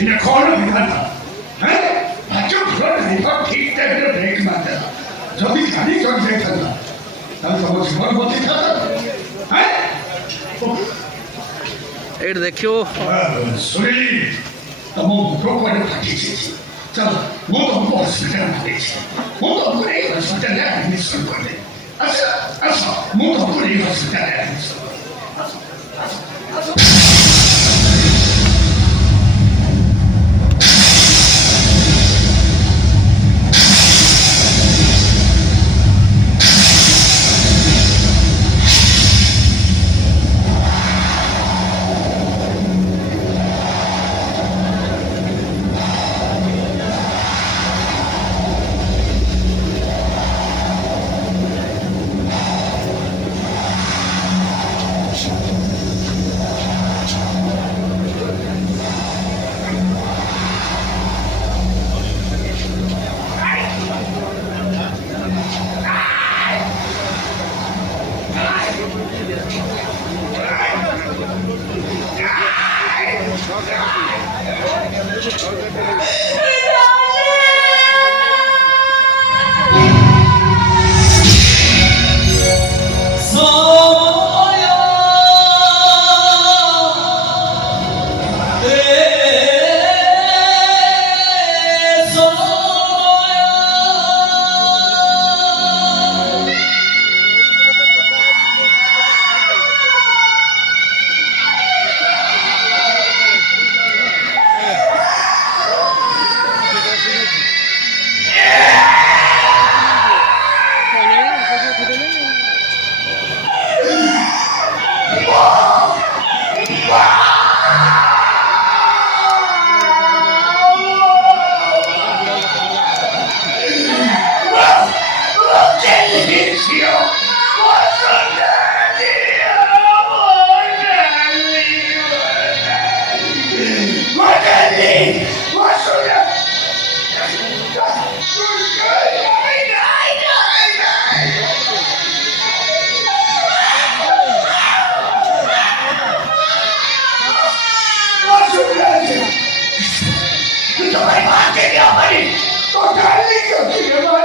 এটা কোন বিধান? হ্যাঁ, আজও ভালো ড্রাইভার ঠিক টাইমে ব্রেক মারতে না। যদি গাড়ি চলতে থাকে না তাহলে তোমার জীবন বলতে থাকে। হ্যাঁ, ଏଇଠି ଦେଖିବୁ ଶୁଣିଲି ତମ ମୁଣ୍ଡ କୁଆଡ଼େ ଫାଟିଛି। ଚାଲ ମୁଁ ତମକୁ ହସ୍ପିଟାଲ ମାରିଛି। ମୁଁ ତମକୁ ଏଇ ହସ୍ପିଟାଲରେ ଆଡମିସନ କଲି। ଆସ ଆସ, ମୁଁ ତମକୁ ଏଇ ହସ୍ପିଟାଲରେ ଆଡମିସନ କଲି।